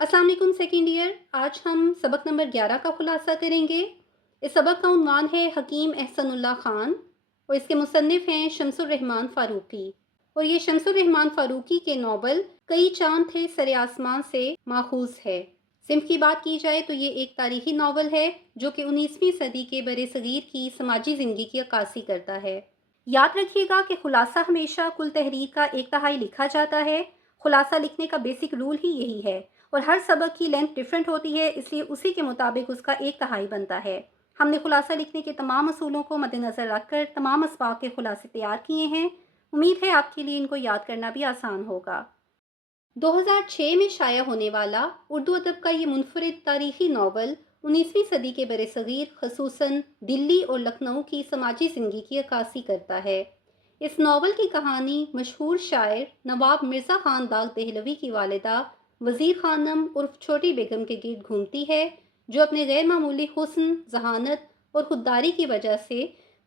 अस्सलाम वालेकुम second year. आज हम सबक नंबर 11 का खुलासा करेंगे। इस सबक का उन्वान है हकीम एहसनुल्लाह ख़ान और इसके मुसन्निफ़ हैं शम्सुर रहमान फ़ारूक़ी। और ये शम्सुर रहमान फ़ारूक़ी के नावल कई चाँद थे सरे आसमान से माखूज़ है। सिंफ की बात की जाए तो ये एक तारीख़ी नावल है जो कि 19वीं सदी के बरे सग़ीर की समाजी ज़िंदगी की अक्कासी करता है। याद रखिएगा कि खुलासा हमेशा कुल तहरीर का एक तिहाई लिखा जाता है। खुलासा लिखने का बेसिक रूल ही यही है और हर सबक की लेंथ डिफरेंट होती है, इसलिए उसी के मुताबिक उसका एक तिहाई बनता है। हमने खुलासा लिखने के तमाम असूलों को मद्देनज़र रखकर तमाम असबाब के खुलासे तैयार किए हैं। उम्मीद है आपके लिए इनको याद करना भी आसान होगा। 2006 में शाया होने वाला उर्दू अदब का ये मुनफरिद तारीख़ी नावल 19वीं सदी के बरसग़ीर ख़ुसूसन दिल्ली और लखनऊ की समाजी ज़िंदगी की अक्कासी करता है। इस नावल की कहानी मशहूर शायर नवाब मिर्ज़ा ख़ान दाग दहलवी की वालिदा वज़ीर ख़ानम उर्फ़ छोटी बेगम के गिर्द घूमती है, जो अपने गैर मामूली हुस्न, ज़हानत और खुददारी की वजह से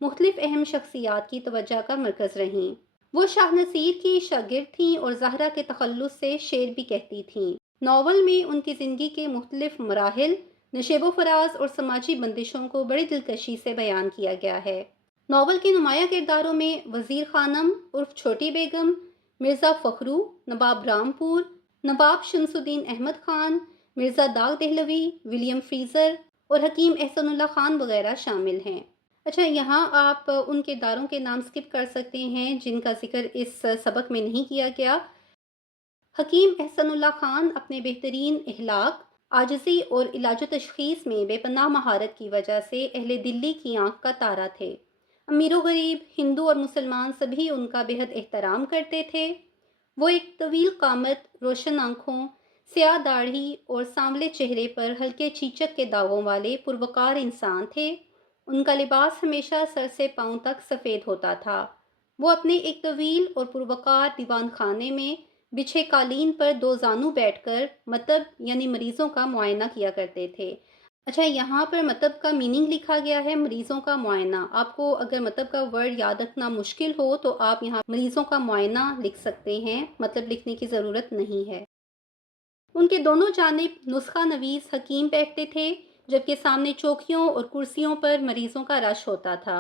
मुख्तलिफ़ अहम शख्सियात की तवज्जो का मरकज़ रहीं। वो शाह नसीर की शागिर्द थीं और ज़हरा के तखल्लुस से शेर भी कहती थीं। नावल में उनकी ज़िंदगी के मुख्तलिफ मराहिल, नशेबो फराज और समाजी बंदिशों को बड़ी दिलकशी से बयान किया गया है। नावल के नुमाया किरदारों में वज़ीर ख़ानम उर्फ़ छोटी बेगम, मिर्ज़ा फ़खरू, नवाब रामपुर, नवाब शमसुद्दीन अहमद ख़ान, मिर्ज़ा दाग दहलवी, विलियम फ्रीज़र और हकीम एहसनुल्लाह ख़ान वगैरह शामिल हैं। अच्छा, यहाँ आप उन किरदारों के नाम स्किप कर सकते हैं जिनका ज़िक्र इस सबक में नहीं किया गया। हकीम एहसनुल्लाह ख़ान अपने बेहतरीन इख़लाक़, आजिज़ी और इलाज तशख़ीस में बेपनाह महारत की वजह से अहले दिल्ली की आँख का तारा थे। अमीर गरीब, हिंदू और मुसलमान सभी उनका बेहद एहतराम करते थे। वो एक तवील कामत, रोशन आँखों, स्याह दाढ़ी और सांवले चेहरे पर हल्के चीचक के दागों वाले पुरवकार इंसान थे। उनका लिबास हमेशा सर से पाँव तक सफ़ेद होता था। वो अपने एक तवील और पुरवकार दीवान खाने में बिछे कालीन पर दो जानू बैठकर मतब यानी मरीज़ों का मुआयना किया करते थे। अच्छा, यहाँ पर मतब का मीनिंग लिखा गया है मरीज़ों का मुआयना। आपको अगर मतब का वर्ड याद रखना मुश्किल हो तो आप यहाँ मरीज़ों का मुआयना लिख सकते हैं, मतलब लिखने की ज़रूरत नहीं है। उनके दोनों जानिब नुस्खा नवीस हकीम बैठते थे, जबकि सामने चौकियों और कुर्सियों पर मरीजों का रश होता था।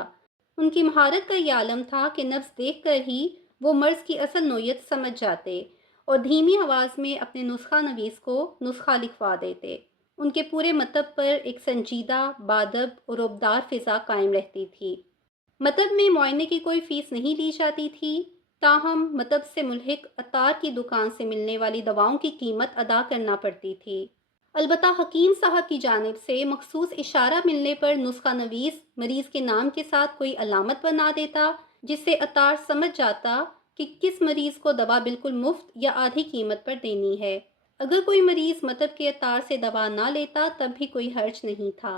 उनकी महारत का ये आलम था कि नब्ज देखकर ही वो मर्ज की असल नोयत समझ जाते और धीमी आवाज़ में अपने नुस्खा नवीस को नुस्खा लिखवा देते। उनके पूरे मतब पर एक संजीदा, बादब और उबदार फिज़ा कायम रहती थी। मतब में मुआयने की कोई फ़ीस नहीं ली जाती थी, ताहम मतब से मुल्हिक अतार की दुकान से मिलने वाली दवाओं की कीमत अदा करना पड़ती थी। अलबत्ता हकीम साहब की जानिब से मखसूस इशारा मिलने पर नुस्खा नवीस मरीज़ के नाम के साथ कोई अलामत बना देता, जिससे अतार समझ जाता कि किस मरीज़ को दवा बिल्कुल मुफ्त या आधी कीमत पर देनी है। अगर कोई मरीज़ मतब के अतार से दवा ना लेता तब भी कोई हर्ज नहीं था।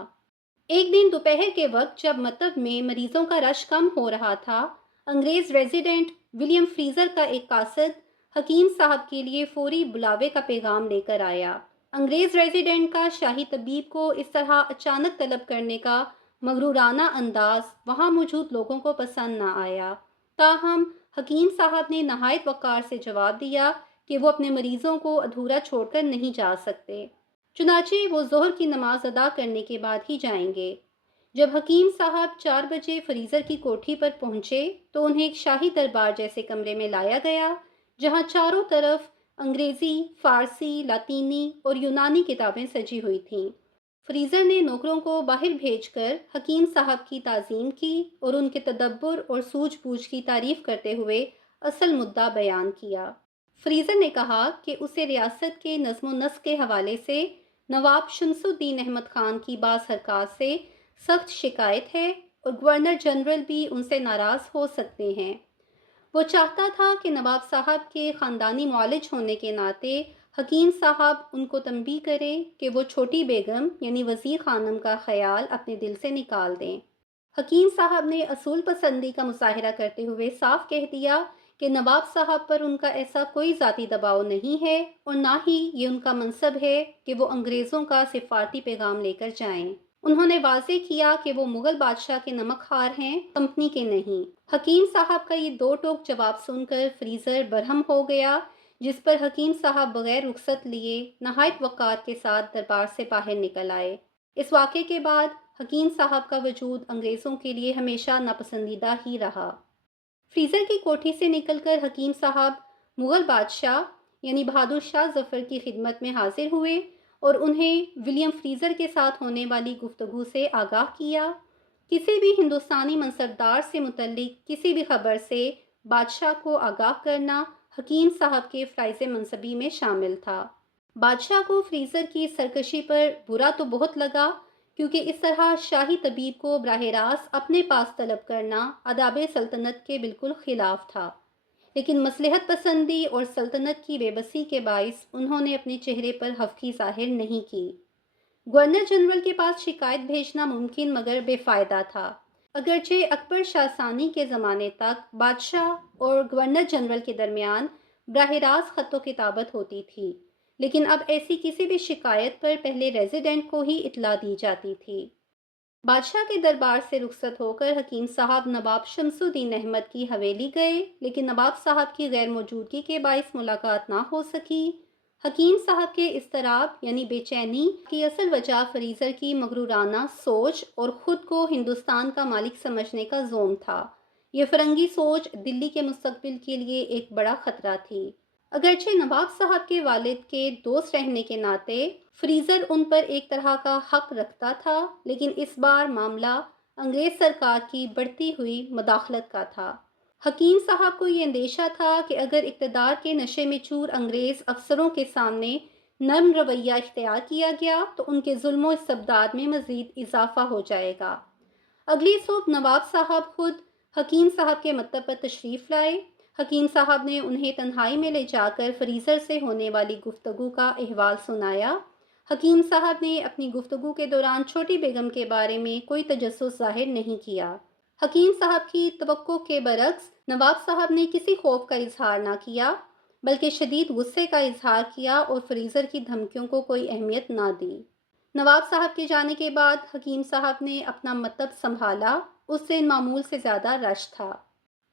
एक दिन दोपहर के वक्त जब मतब में मरीजों का रश कम हो रहा था, अंग्रेज रेजिडेंट विलियम फ्रीजर का एक कासद हकीम साहब के लिए फौरी बुलावे का पैगाम लेकर आया। अंग्रेज रेजिडेंट का शाही तबीब को इस तरह अचानक तलब करने का मगरूराना अंदाज वहाँ मौजूद लोगों को पसंद न आया। ताहम हकीम साहब ने नहायत वक़ार से जवाब दिया कि वो अपने मरीजों को अधूरा छोड़कर नहीं जा सकते, चुनाचे वो ज़ोहर की नमाज अदा करने के बाद ही जाएंगे। जब हकीम साहब 4 बजे फ्रीज़र की कोठी पर पहुंचे तो उन्हें एक शाही दरबार जैसे कमरे में लाया गया, जहां चारों तरफ अंग्रेज़ी, फ़ारसी, लातीनी और यूनानी किताबें सजी हुई थीं। फ्रीज़र ने नौकरों को बाहर भेजकर हकीम साहब की ताज़ीम की और उनके तदब्बुर और सूझबूझ की तारीफ़ करते हुए असल मुद्दा बयान किया। फ्रीज़र ने कहा कि उसे रियासत के नज़्म व नस्क के हवाले से नवाब शमसुद्दीन अहमद ख़ान की बाज़ हरकत से सख्त शिकायत है और गवर्नर जनरल भी उनसे नाराज़ हो सकते हैं। वो चाहता था कि नवाब साहब के ख़ानदानी मुआलिज होने के नाते हकीम साहब उनको तंबीह करें कि वो छोटी बेगम यानी वज़ीर ख़ानम का ख़याल अपने दिल से निकाल दें। हकीम साहब ने असूल पसंदी का मुज़ाहिरा करते हुए साफ कह दिया कि नवाब साहब पर उनका ऐसा कोई ज़ाती दबाव नहीं है और ना ही ये उनका मनसब है कि वो अंग्रेज़ों का सिफारती पैगाम लेकर जाएं। उन्होंने वाज़े किया कि वो मुग़ल बादशाह के नमकहार हैं, कंपनी के नहीं। हकीम साहब का ये दो टोक जवाब सुनकर फ्रीज़र बरहम हो गया, جس پر حکیم صاحب بغیر رخصت لیے نہایت وقار کے ساتھ دربار سے باہر نکل آئے۔ اس واقعے کے بعد حکیم صاحب کا وجود انگریزوں کے لیے ہمیشہ ناپسندیدہ ہی رہا۔ فریزر کی کوٹھی سے نکل کر حکیم صاحب مغل بادشاہ یعنی بہادر شاہ ظفر کی خدمت میں حاضر ہوئے اور انہیں ولیم فریزر کے ساتھ ہونے والی گفتگو سے آگاہ کیا۔ کسی بھی ہندوستانی منصبدار سے متعلق کسی بھی خبر سے بادشاہ کو آگاہ کرنا حکیم صاحب کے فرائض منصبی میں شامل تھا۔ بادشاہ کو فریزر کی سرکشی پر برا تو بہت لگا، کیونکہ اس طرح شاہی طبیب کو براہ راست اپنے پاس طلب کرنا آداب سلطنت کے بالکل خلاف تھا، لیکن مصلحت پسندی اور سلطنت کی بے بسی کے باعث انہوں نے اپنے چہرے پر خفگی ظاہر نہیں کی۔ گورنر جنرل کے پاس شکایت بھیجنا ممکن مگر بے فائدہ تھا۔ اگرچہ اکبر شاہ ثانی کے زمانے تک بادشاہ اور گورنر جنرل کے درمیان براہ راست خط و کتابت ہوتی تھی، لیکن اب ایسی کسی بھی شکایت پر پہلے ریزیڈنٹ کو ہی اطلاع دی جاتی تھی۔ بادشاہ کے دربار سے رخصت ہو کر حکیم صاحب نواب شمس الدین احمد کی حویلی گئے، لیکن نواب صاحب کی غیر موجودگی کے باعث ملاقات نہ ہو سکی۔ حکیم صاحب کے اضطراب یعنی بے چینی کی اصل وجہ فریزر کی مغرورانہ سوچ اور خود کو ہندوستان کا مالک سمجھنے کا ظلم تھا۔ یہ فرنگی سوچ دلی کے مستقبل کے لیے ایک بڑا خطرہ تھی۔ اگرچہ نواب صاحب کے والد کے دوست رہنے کے ناطے فریزر ان پر ایک طرح کا حق رکھتا تھا، لیکن اس بار معاملہ انگریز سرکار کی بڑھتی ہوئی مداخلت کا تھا۔ حکیم صاحب کو یہ اندیشہ تھا کہ اگر اقتدار کے نشے میں چور انگریز افسروں کے سامنے نرم رویہ اختیار کیا گیا تو ان کے ظلم و استبداد میں مزید اضافہ ہو جائے گا۔ اگلی صبح نواب صاحب خود حکیم صاحب کے مکتب پر تشریف لائے۔ حکیم صاحب نے انہیں تنہائی میں لے جا کر فریزر سے ہونے والی گفتگو کا احوال سنایا۔ حکیم صاحب نے اپنی گفتگو کے دوران چھوٹی بیگم کے بارے میں کوئی تجسس ظاہر نہیں کیا۔ حکیم صاحب کی توقع کے برعکس نواب صاحب نے کسی خوف کا اظہار نہ کیا، بلکہ شدید غصے کا اظہار کیا اور فریزر کی دھمکیوں کو کوئی اہمیت نہ دی۔ نواب صاحب کے جانے کے بعد حکیم صاحب نے اپنا مکتب سنبھالا، اس سے معمول سے زیادہ رش تھا۔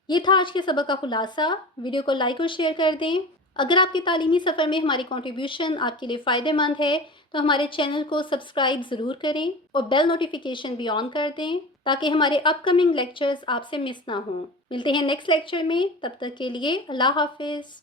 یہ تھا آج کے سبق کا خلاصہ۔ ویڈیو کو لائک اور شیئر کر دیں۔ اگر آپ کے تعلیمی سفر میں ہماری کنٹریبیوشن آپ کے لیے فائدہ مند ہے تو ہمارے چینل کو سبسکرائب ضرور کریں اور بیل نوٹیفیکیشن بھی آن کر دیں تاکہ ہمارے اپ کمنگ لیکچرز آپ سے مس نہ ہوں۔ ملتے ہیں نیکسٹ لیکچر میں، تب تک کے لیے اللہ حافظ۔